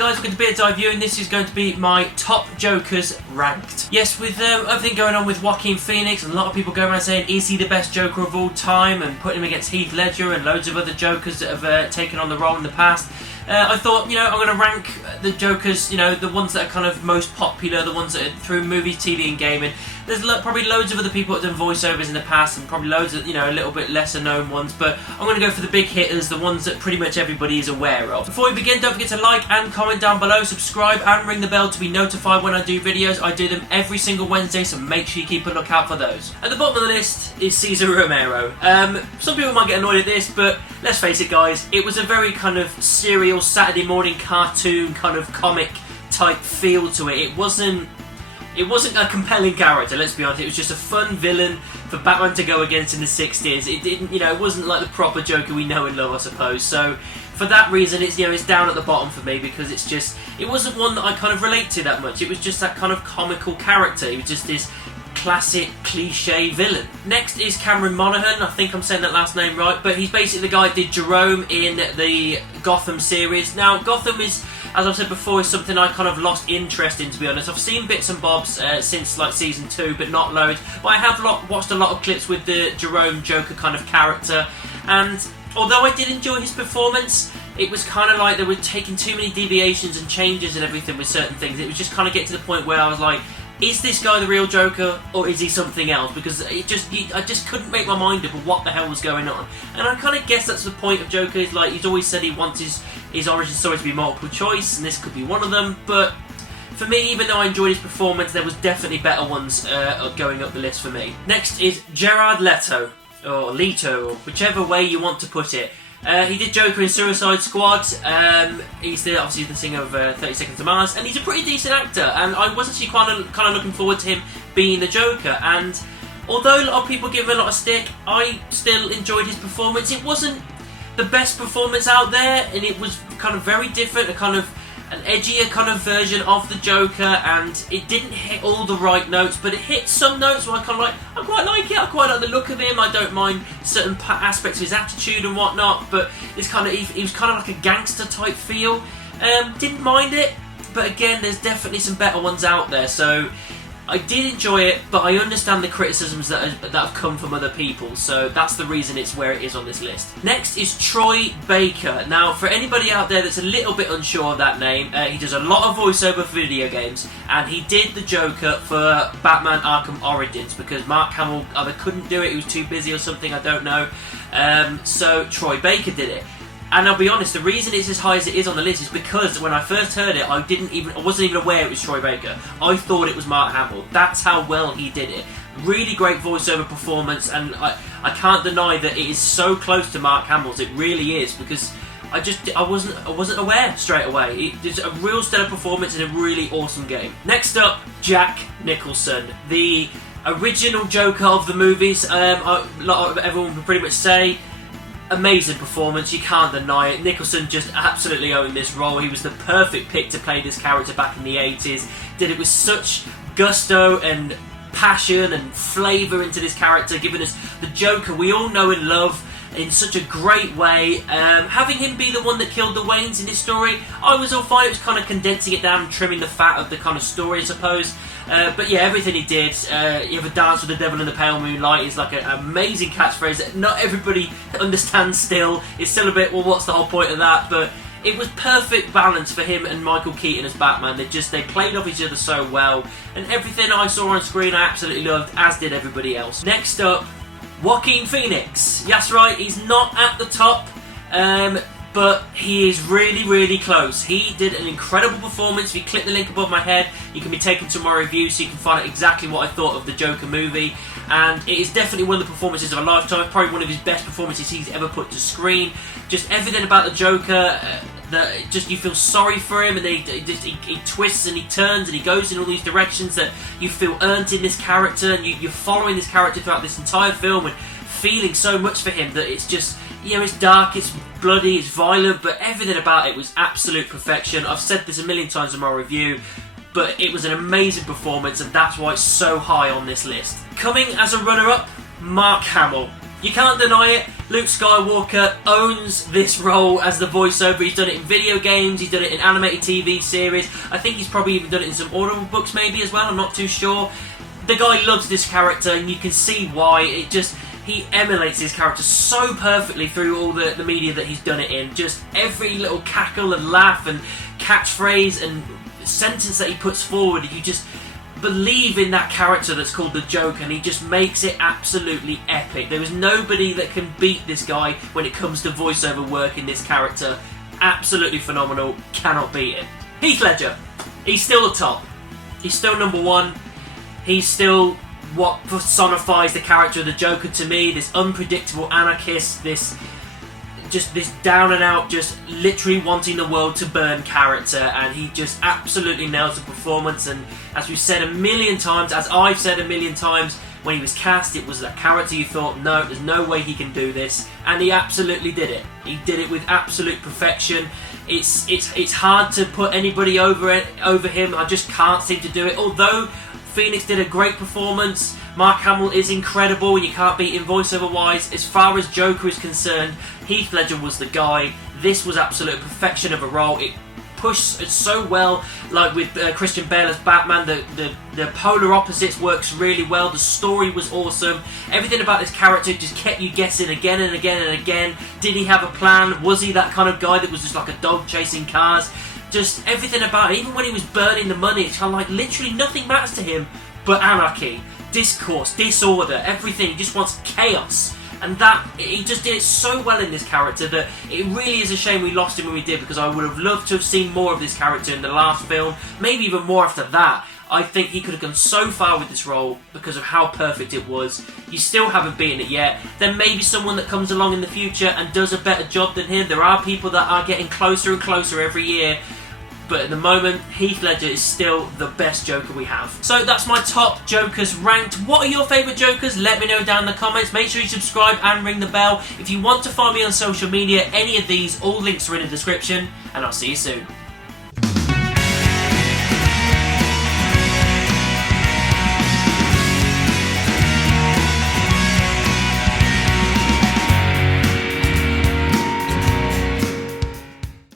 guys, welcome to Beard's Eye View, and this is going to be my top Jokers ranked. Yes, with everything going on with Joaquin Phoenix, and a lot of people going around saying, is he the best Joker of all time, and putting him against Heath Ledger and loads of other Jokers that have taken on the role in the past. I thought, I'm going to rank the Jokers, the ones that are kind of most popular, the ones that are through movies, TV and gaming. There's probably loads of other people that have done voiceovers in the past, and probably loads of, a little bit lesser known ones, but I'm going to go for the big hitters, the ones that pretty much everybody is aware of. Before we begin, don't forget to like and comment down below, subscribe and ring the bell to be notified when I do videos. I do them every single Wednesday, so make sure you keep a lookout for those. At the bottom of the list is Cesar Romero. Some people might get annoyed at this, but let's face it guys, it was a very kind of serial Saturday morning cartoon kind of comic type feel to it. It wasn't a compelling character, let's be honest. It was just a fun villain for Batman to go against in the 60s. It didn't, it wasn't like the proper Joker we know and love, I suppose. So for that reason, it's it's down at the bottom for me, because it wasn't one that I kind of relate to that much. It was just that kind of comical character. It was just this classic cliche villain. Next is Cameron Monaghan. I think I'm saying that last name right, but he's basically the guy that did Jerome in the Gotham series. Now, Gotham is, as I've said before, is something I kind of lost interest in, to be honest. I've seen bits and bobs since like season 2, but not loads. But I have watched a lot of clips with the Jerome Joker kind of character, and although I did enjoy his performance, it was kind of like they were taking too many deviations and changes and everything with certain things. It was just kind of getting to the point where I was like, is this guy the real Joker, or is he something else? Because I just couldn't make my mind up of what the hell was going on. And I kind of guess that's the point of Joker. Is like, he's always said he wants his origin story to be multiple choice, and this could be one of them. But for me, even though I enjoyed his performance, there was definitely better ones going up the list for me. Next is Jared Leto, or Leto, or whichever way you want to put it. He did Joker in Suicide Squad. He's obviously the singer of 30 Seconds to Mars, and he's a pretty decent actor. And I was actually kind of looking forward to him being the Joker. And although a lot of people give him a lot of stick, I still enjoyed his performance. It wasn't the best performance out there, and it was kind of very different, an edgier kind of version of the Joker, and it didn't hit all the right notes, but it hit some notes where I quite like it. I quite like the look of him. I don't mind certain aspects of his attitude and whatnot, but he was kind of like a gangster type feel. Didn't mind it, but again, there's definitely some better ones out there, so I did enjoy it, but I understand the criticisms that have come from other people, so that's the reason it's where it is on this list. Next is Troy Baker. Now, for anybody out there that's a little bit unsure of that name, he does a lot of voiceover for video games, and he did the Joker for Batman Arkham Origins, because Mark Hamill either couldn't do it, he was too busy or something, I don't know. So Troy Baker did it. And I'll be honest, the reason it's as high as it is on the list is because when I first heard it, I wasn't even aware it was Troy Baker. I thought it was Mark Hamill. That's how well he did it. Really great voiceover performance, and I can't deny that it is so close to Mark Hamill's. It really is, because I wasn't aware straight away. It's a real stellar performance in a really awesome game. Next up, Jack Nicholson, the original Joker of the movies. Everyone would pretty much say, amazing performance, you can't deny it. Nicholson just absolutely owned this role. He was the perfect pick to play this character back in the 80s. Did it with such gusto and passion and flavour into this character, giving us the Joker we all know and love in such a great way. Having him be the one that killed the Waynes in this story, I was all fine. It was kind of condensing it down and trimming the fat of the kind of story, I suppose. But yeah, everything he did, you have a dance with the devil in the pale moonlight is like an amazing catchphrase that not everybody understands still. It's still a bit, well, what's the whole point of that? But it was perfect balance for him and Michael Keaton as Batman. They played off each other so well, and everything I saw on screen I absolutely loved, as did everybody else. Next up, Joaquin Phoenix. That's right, he's not at the top, but he is really, really close. He did an incredible performance. If you click the link above my head, you can be taken to my review so you can find out exactly what I thought of the Joker movie. And it is definitely one of the performances of a lifetime, probably one of his best performances he's ever put to screen. Just everything about the Joker, you feel sorry for him, and he twists and he turns and he goes in all these directions that you feel earned in this character, and you're following this character throughout this entire film and feeling so much for him that it's just, it's dark, it's bloody, it's violent, but everything about it was absolute perfection. I've said this a million times in my review, but it was an amazing performance, and that's why it's so high on this list. Coming as a runner-up, Mark Hamill. You can't deny it, Luke Skywalker owns this role as the voiceover. He's done it in video games, he's done it in animated TV series. I think he's probably even done it in some audio books maybe as well, I'm not too sure. The guy loves this character and you can see why. He emulates his character so perfectly through all the media that he's done it in. Just every little cackle and laugh and catchphrase and sentence that he puts forward, you just believe in that character that's called the Joker, and he just makes it absolutely epic. There is nobody that can beat this guy when it comes to voiceover work in this character. Absolutely phenomenal, cannot beat it. Heath Ledger, he's still the top. He's still number one. He's still what personifies the character of the Joker to me. This unpredictable anarchist, this down and out, just literally wanting the world to burn character, and he just absolutely nails the performance. And as we've said a million times, as I've said a million times, when he was cast, it was that character you thought, no, there's no way he can do this, and he absolutely did it. He did it with absolute perfection. It's hard to put anybody over him. I just can't seem to do it. Although Phoenix did a great performance, Mark Hamill is incredible, and you can't beat him voiceover-wise. As far as Joker is concerned, Heath Ledger was the guy. This was absolute perfection of a role. It pushed it so well, like with Christian Bale as Batman. The polar opposites works really well. The story was awesome. Everything about this character just kept you guessing again and again and again. Did he have a plan? Was he that kind of guy that was just like a dog chasing cars? Just everything about it. Even when he was burning the money, it's kind of like literally nothing matters to him but anarchy, discourse, disorder, everything. He just wants chaos. And that, he just did it so well in this character that it really is a shame we lost him when we did, because I would have loved to have seen more of this character in the last film, maybe even more after that. I think he could have gone so far with this role because of how perfect it was. You still haven't beaten it yet. There may be someone that comes along in the future and does a better job than him. There are people that are getting closer and closer every year. But at the moment, Heath Ledger is still the best Joker we have. So that's my top Jokers ranked. What are your favourite Jokers? Let me know down in the comments. Make sure you subscribe and ring the bell. If you want to find me on social media, any of these, all links are in the description. And I'll see you soon.